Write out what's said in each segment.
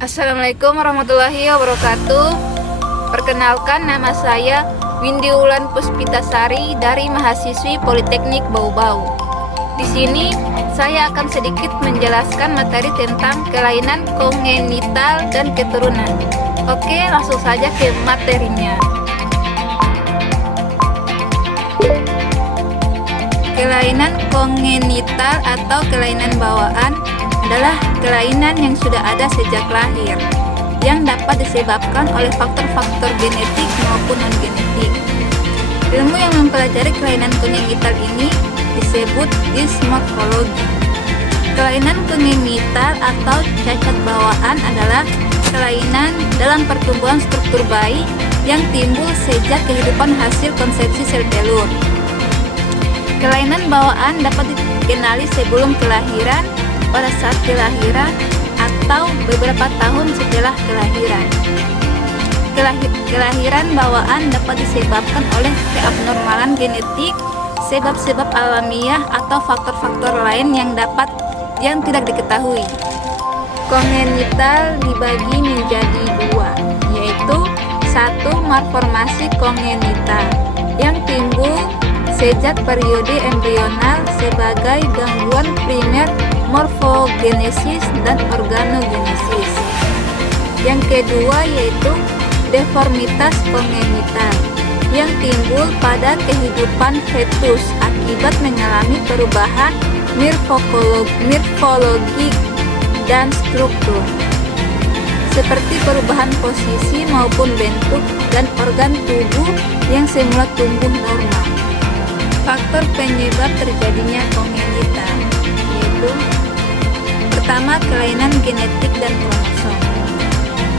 Assalamualaikum warahmatullahi wabarakatuh. Perkenalkan, nama saya Windy Wulan Puspitasari dari mahasiswi Politeknik Bau-Bau. Di sini saya akan sedikit menjelaskan materi tentang kelainan kongenital dan keturunan. Oke, langsung saja ke materinya. Kelainan kongenital atau kelainan bawaan adalah kelainan yang sudah ada sejak lahir, yang dapat disebabkan oleh faktor-faktor genetik maupun non-genetik. Ilmu yang mempelajari kelainan kongenital ini disebut dismorfologi. Kelainan kongenital atau cacat bawaan adalah kelainan dalam pertumbuhan struktur bayi yang timbul sejak kehidupan hasil konsepsi sel telur. Kelainan bawaan dapat dikenali sebelum kelahiran, pada saat kelahiran, atau beberapa tahun setelah kelahiran. Kelahiran bawaan dapat disebabkan oleh keabnormalan genetik, sebab-sebab alamiah, atau faktor-faktor lain yang tidak diketahui. Kongenital dibagi menjadi dua, yaitu satu, malformasi kongenital yang timbul sejak periode embrional sebagai gangguan primer morfogenesis dan organogenesis. Yang kedua yaitu deformitas kongenital yang timbul pada kehidupan fetus akibat mengalami perubahan morfologik dan struktur, seperti perubahan posisi maupun bentuk dan organ tubuh yang semula tumbuh normal. Faktor penyebab terjadinya kongenital yaitu: pertama, kelainan genetik dan kromosom.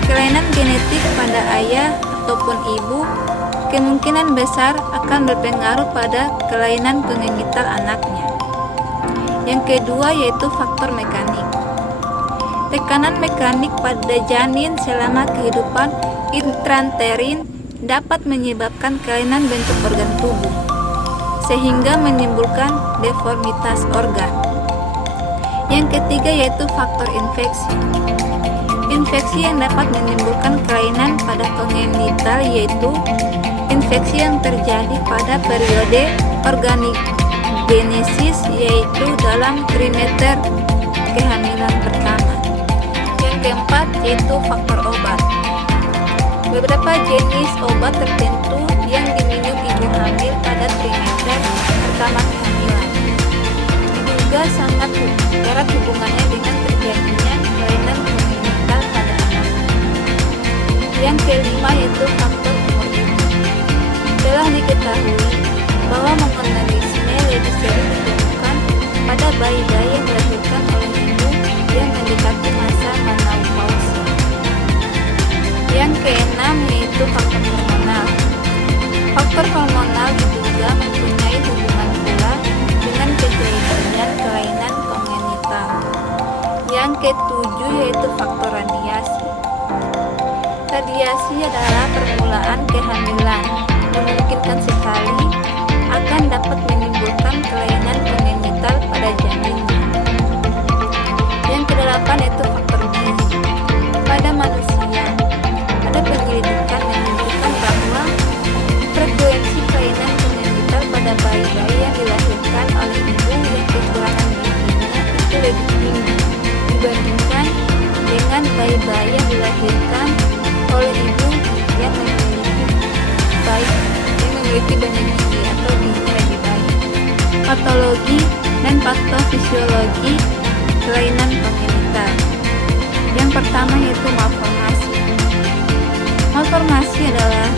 Kelainan genetik pada ayah ataupun ibu kemungkinan besar akan berpengaruh pada kelainan kongenital anaknya. Yang kedua yaitu faktor mekanik. Tekanan mekanik pada janin selama kehidupan intrauterin dapat menyebabkan kelainan bentuk organ tubuh, sehingga menimbulkan deformitas organ. Yang ketiga yaitu faktor infeksi. Infeksi yang dapat menimbulkan kelainan pada kongenital yaitu infeksi yang terjadi pada periode organogenesis, yaitu dalam trimester kehamilan pertama. Yang keempat yaitu faktor obat. Beberapa jenis obat tertentu yang diminum ibu hamil pada trimester pertama kehamilan diduga sangat erat hubungannya dengan terjadinya kelainan kongenital pada anak. Yang kelima yaitu faktor umur ibu. Telah diketahui bahwa mengkonisme lebih sering ditemukan pada bayi-bayi yang dilahirkan oleh ibu yang mendekati masa menopausi. Yang keenam yaitu faktor hormonal. Faktor hormonal diduga mempunyai hubungan pula dengan kejadian kelainan kongenital. Yang ketujuh yaitu faktor radiasi. Radiasi adalah permulaan kehamilan, memungkinkan sekali akan dapat menimbulkan kelainan kongenital pada janinnya. Yang kedelapan yaitu faktor gizi. Pada manusia, ada penyelidikan menunjukkan bahwa frekuensi kelainan kongenital pada bayi-bayi yang dilahirkan oleh ibu yang kekurangan gizinya itu lebih tinggi dibandingkan dengan bayi-bayi yang dilahirkan oleh ibu yang memiliki banyak gizi atau gizinya lebih baik. Patologi dan patofisiologi kelainan kongenital. Yang pertama yaitu malformasi. Malformasi adalah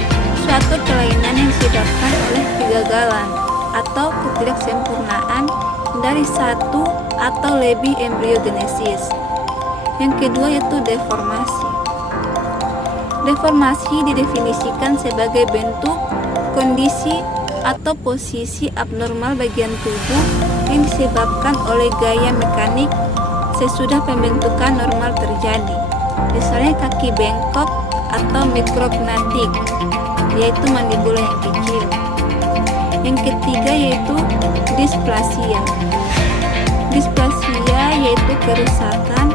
suatu kelainan yang disebabkan oleh kegagalan atau ketidaksempurnaan dari satu atau lebih embriogenesis. Yang kedua yaitu deformasi. Deformasi didefinisikan sebagai bentuk, kondisi, atau posisi abnormal bagian tubuh yang disebabkan oleh gaya mekanik sesudah pembentukan normal terjadi, misalnya kaki bengkok atau mikrognatik, yaitu mandibula yang kecil. Yang ketiga yaitu dysplasia. Dysplasia yaitu kerusakan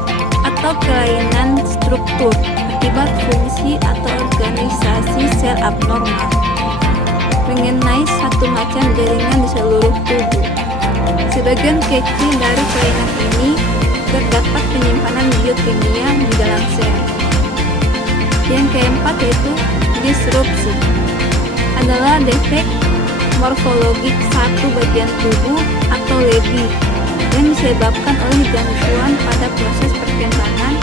atau kelainan struktur akibat fungsi atau organisasi sel abnormal mengenai satu macam jaringan di seluruh tubuh. Sebagian kecil dari kelainan ini terdapat penyimpanan biokimia di dalam sel. Yang keempat yaitu disrupsi, adalah defek morfologik satu bagian tubuh atau lebih yang disebabkan oleh gangguan pada proses perkembangan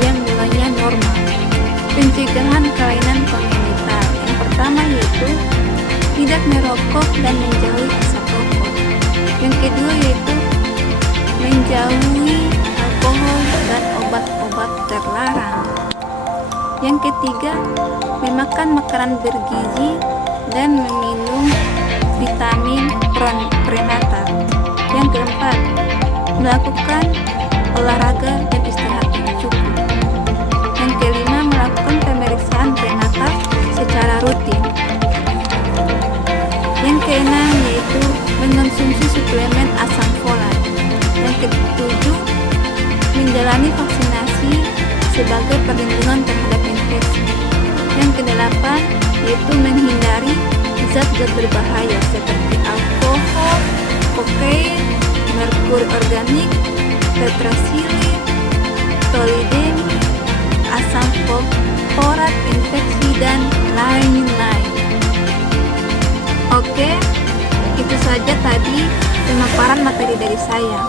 yang mulanya normal. Pencegahan kelainan kongenital yang pertama yaitu tidak merokok dan menjauhi asap rokok. Yang kedua yaitu menjauhi alkohol dan obat-obat terlarang. Yang ketiga, memakan makanan bergizi dan meminum vitamin prenatal. Yang keempat, melakukan olahraga dan istirahat yang cukup. Yang kelima, melakukan pemeriksaan prenatal secara rutin. Yang keenam yaitu mengonsumsi suplemen asam folat. Yang ketujuh, menjalani vaksinasi sebagai perlindungan terhadap infeksi. Yang kedelapan yaitu menghindari zat-zat berbahaya seperti alkohol, kokain, merkuri organik, tetrasilin, tolidine, asam folat, infeksi, dan lain-lain. Oke, itu saja tadi pemaparan materi dari saya.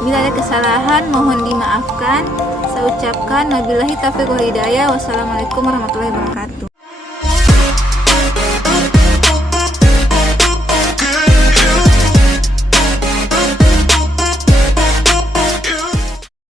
Bila ada kesalahan mohon dimaafkan. Saya ucapkan wabillahi taufiq wal hidayah. Wassalamualaikum warahmatullahi wabarakatuh.